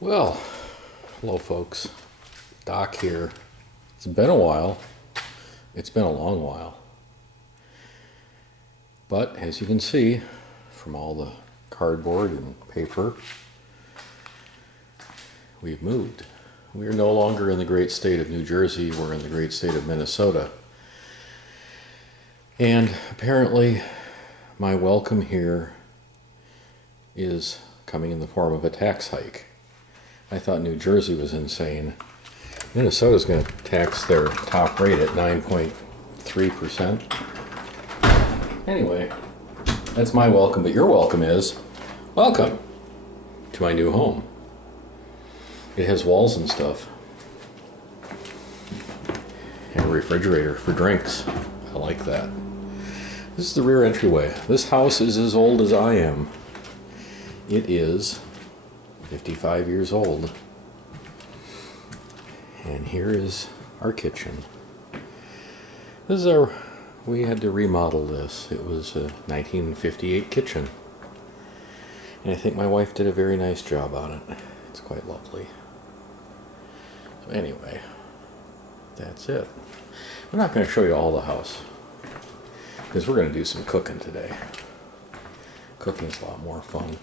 Well, hello folks. Doc here. It's been a while. It's been a long while. But as you can see from all the cardboard and paper, we've moved. We are no longer in the great state of New Jersey. We're in the great state of Minnesota. And apparently my welcome here is coming in the form of a tax hike. I thought New Jersey was insane. Minnesota's going to tax their top rate at 9.3%. Anyway, that's my welcome, but your welcome is, welcome to my new home. It has walls and stuff. And a refrigerator for drinks. I like that. This is the rear entryway. This house is as old as I am. It is 55 years old. And here is our kitchen. This is we had to remodel this. It was a 1958 kitchen. And I think my wife did a very nice job on it. It's quite lovely. So anyway, that's it. I'm not going to show you all the house, because we're going to do some cooking today. Cooking's a lot more fun.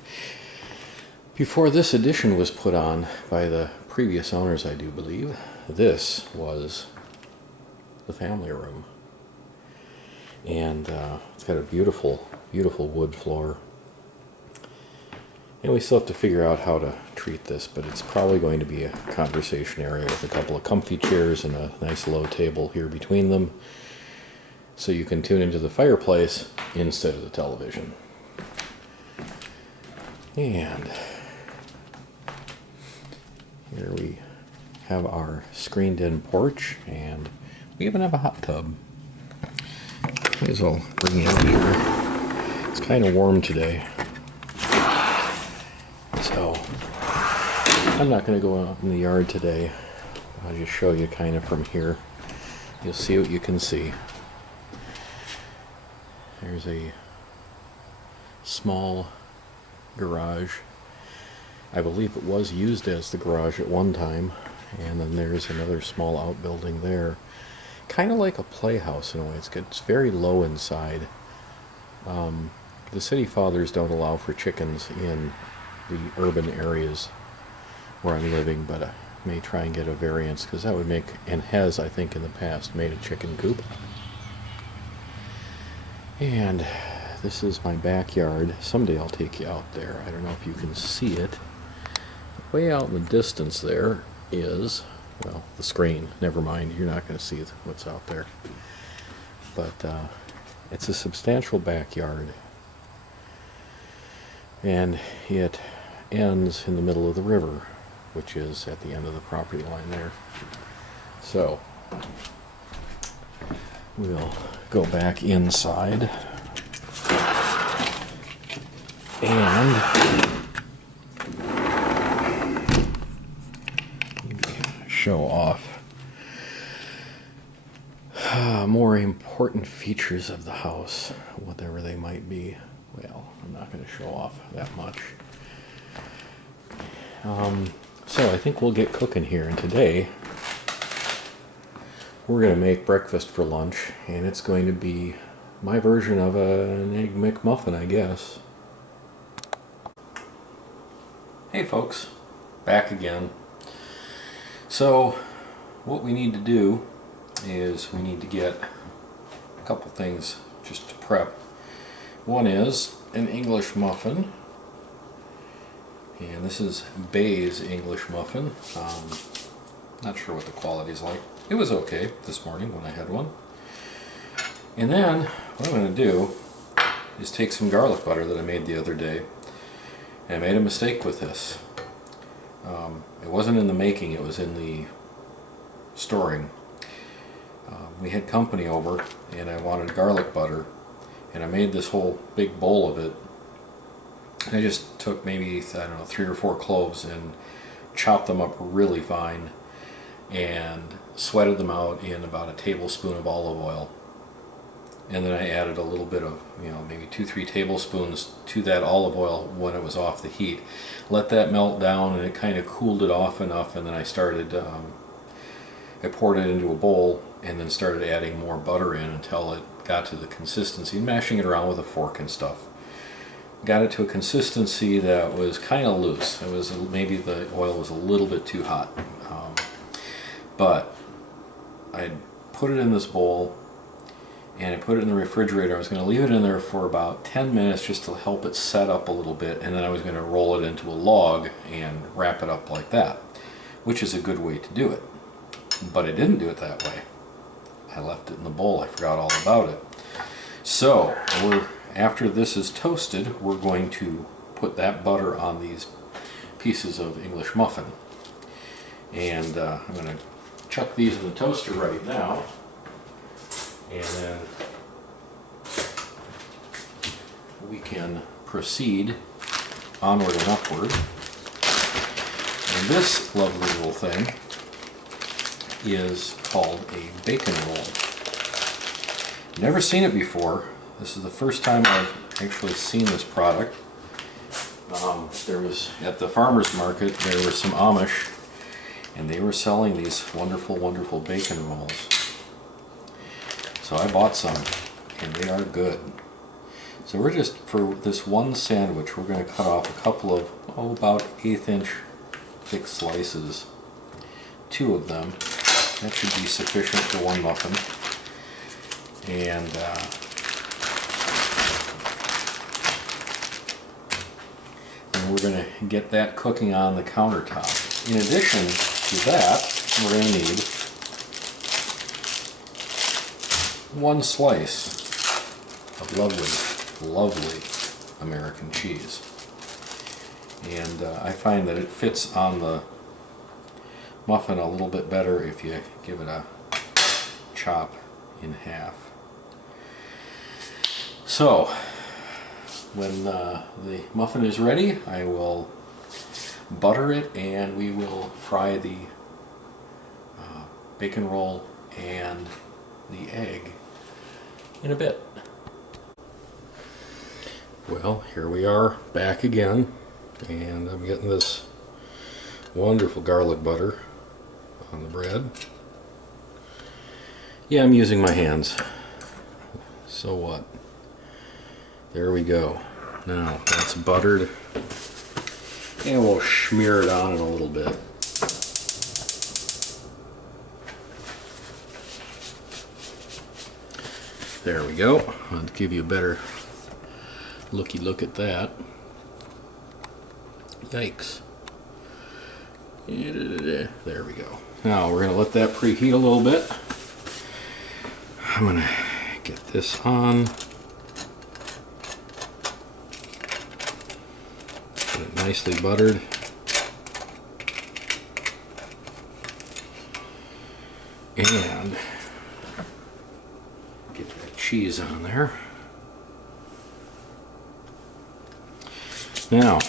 Before this addition was put on by the previous owners, I do believe, this was the family room. And it's got a beautiful, beautiful wood floor. And we still have to figure out how to treat this, but it's probably going to be a conversation area with a couple of comfy chairs and a nice low table here between them, so you can tune into the fireplace instead of the television. And here we have our screened-in porch, and we even have a hot tub. Might as well bring it out here. It's kind of warm today, so I'm not going to go out in the yard today. I'll just show you kind of from here. You'll see what you can see. There's a small garage. I believe it was used as the garage at one time, and then there's another small outbuilding there, kind of like a playhouse in a way. It's very low inside. The city fathers don't allow for chickens in the urban areas where I'm living, but I may try and get a variance, because that would make, and has I think in the past, made a chicken coop. And this is my backyard. Someday I'll take you out there. I don't know if you can see it. Way out in the distance there is, well, the screen. Never mind, you're not going to see what's out there. But it's a substantial backyard. And it ends in the middle of the river, which is at the end of the property line there. So we'll go back inside and show off more important features of the house, whatever they might be. Well, I'm not going to show off that much. So I think we'll get cooking here, and today we're going to make breakfast for lunch, and it's going to be my version of an Egg McMuffin, I guess. Hey folks, back again. So what we need to do is we need to get a couple things just to prep. One is an English muffin, and this is Bay's English muffin. Not sure what the quality is like. It was okay this morning when I had one. And then what I'm going to do is take some garlic butter that I made the other day. And I made a mistake with this. It wasn't in the making, it was in the storing. We had company over, and I wanted garlic butter, and I made this whole big bowl of it. I just took maybe, I don't know, 3 or 4 cloves and chopped them up really fine and sweated them out in about a tablespoon of olive oil. and then I added a little bit of, maybe 2-3 tablespoons to that olive oil when it was off the heat. Let that melt down, and it kind of cooled it off enough, and then I poured it into a bowl and then started adding more butter in until it got to the consistency, mashing it around with a fork and stuff. Got it to a consistency that was kind of loose. It was maybe the oil was a little bit too hot, but I put it in this bowl and I put it in the refrigerator. I was going to leave it in there for about 10 minutes just to help it set up a little bit, and then I was going to roll it into a log and wrap it up like that, which is a good way to do it. But I didn't do it that way. I left it in the bowl. I forgot all about it. So after this is toasted, we're going to put that butter on these pieces of English muffin. And I'm going to chuck these in the toaster right now. And then we can proceed onward and upward. And this lovely little thing is called a bacon roll. Never seen it before. This is the first time I've actually seen this product. There was, at the farmer's market, there were some Amish, and they were selling these wonderful, wonderful bacon rolls. So I bought some, and they are good. So we're just, for this one sandwich, we're going to cut off a couple of, about 1/8 inch thick slices. 2 of them. That should be sufficient for one muffin. And we're going to get that cooking on the countertop. In addition to that, we're going to need 1 slice of lovely, lovely American cheese. And I find that it fits on the muffin a little bit better if you give it a chop in half. So when the muffin is ready, I will butter it, and we will fry the bacon roll and the egg in a bit. Well, here we are back again, and I'm getting this wonderful garlic butter on the bread. Yeah, I'm using my hands. So what? There we go. Now that's buttered, and we'll smear it on in a little bit. There we go. I'll give you a better looky look at that. Yikes. There we go. Now we're going to let that preheat a little bit. I'm going to get this on. Get it nicely buttered. And get that cheese on there. Now,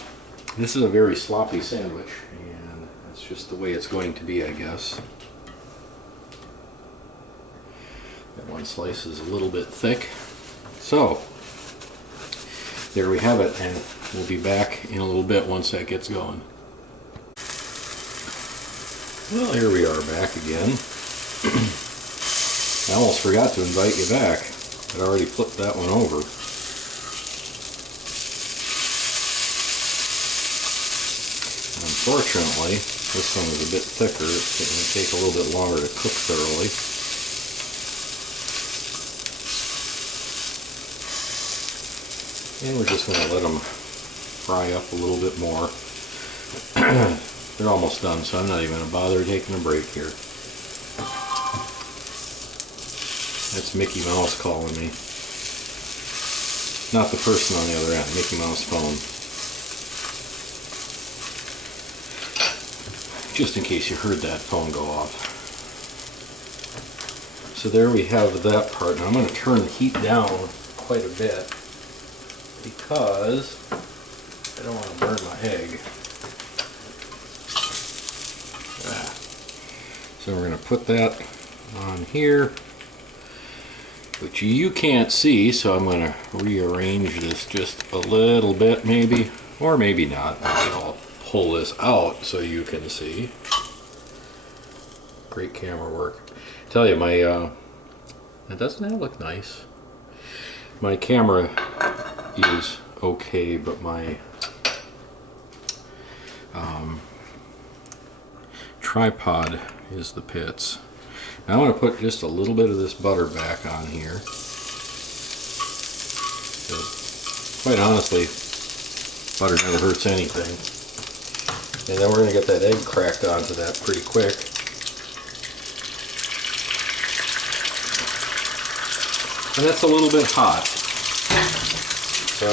this is a very sloppy sandwich, and that's just the way it's going to be, I guess. That one slice is a little bit thick. So, there we have it, and we'll be back in a little bit once that gets going. Well, here we are back again. I almost forgot to invite you back. I'd already flipped that one over. Unfortunately, this one is a bit thicker. It's going to take a little bit longer to cook thoroughly. And we're just going to let them fry up a little bit more. They're almost done, so I'm not even going to bother taking a break here. That's Mickey Mouse calling me. Not the person on the other end, Mickey Mouse phone. Just in case you heard that phone go off. So there we have that part. Now I'm going to turn the heat down quite a bit because I don't want to burn my egg. So we're going to put that on here. which you can't see, so I'm going to rearrange this just a little bit maybe, or maybe not. Maybe I'll pull this out so you can see. Great camera work. Tell you, my doesn't that look nice? My camera is okay, but my tripod is the pits. Now I'm going to put just a little bit of this butter back on here. Quite honestly, butter never hurts anything. And then we're going to get that egg cracked onto that pretty quick. And that's a little bit hot. So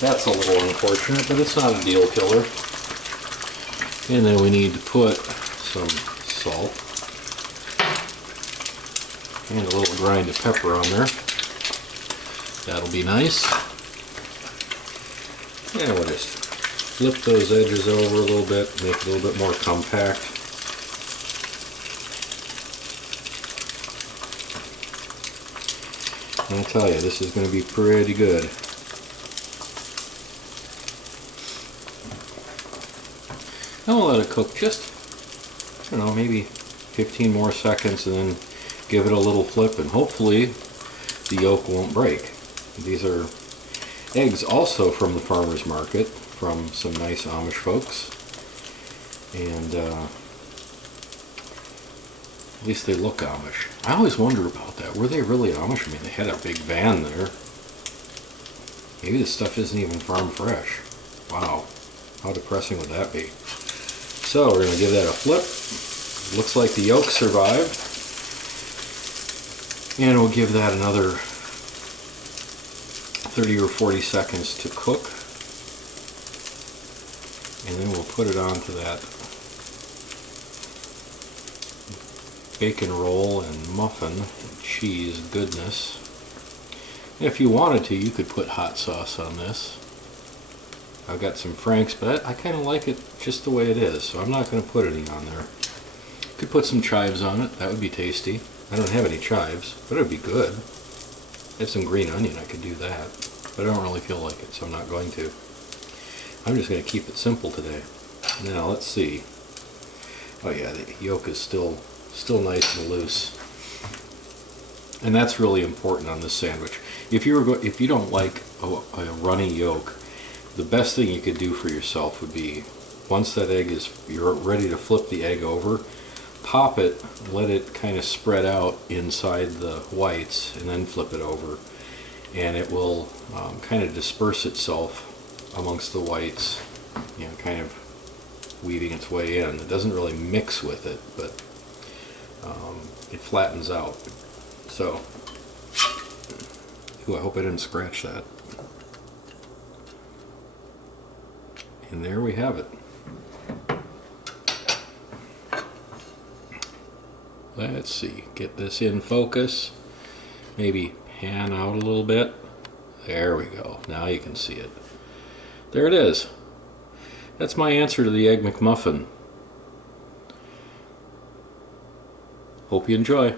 that's a little unfortunate, but it's not a deal killer. And then we need to put some salt and a little grind of pepper on there. That'll be nice. And we'll just flip those edges over a little bit, make it a little bit more compact. And I'll tell you, this is going to be pretty good. And we'll let it cook just, I don't know, maybe 15 more seconds, and then give it a little flip, and hopefully the yolk won't break. These are eggs also from the farmer's market, from some nice Amish folks. And at least they look Amish. I always wonder about that. Were they really Amish? I mean, they had a big van there. Maybe this stuff isn't even farm fresh. Wow. How depressing would that be? So we're going to give that a flip. Looks like the yolk survived. And we'll give that another 30 or 40 seconds to cook. And then we'll put it onto that bacon roll and muffin and cheese goodness. And if you wanted to, you could put hot sauce on this. I've got some Frank's, but I kind of like it just the way it is, so I'm not going to put any on there. Could put some chives on it. That would be tasty. I don't have any chives, but it would be good. If some green onion, I could do that. But I don't really feel like it, so I'm not going to. I'm just going to keep it simple today. Now, let's see. Oh yeah, the yolk is still nice and loose. And that's really important on this sandwich. If you don't like a runny yolk, the best thing you could do for yourself would be, once that egg is, you're ready to flip the egg over, pop it, let it kind of spread out inside the whites, and then flip it over. And it will kind of disperse itself amongst the whites, you know, kind of weaving its way in. It doesn't really mix with it, but it flattens out. So, ooh, I hope I didn't scratch that. And there we have it. Let's see, get this in focus. Maybe pan out a little bit. There we go. Now you can see it. There it is. That's my answer to the Egg McMuffin. Hope you enjoy.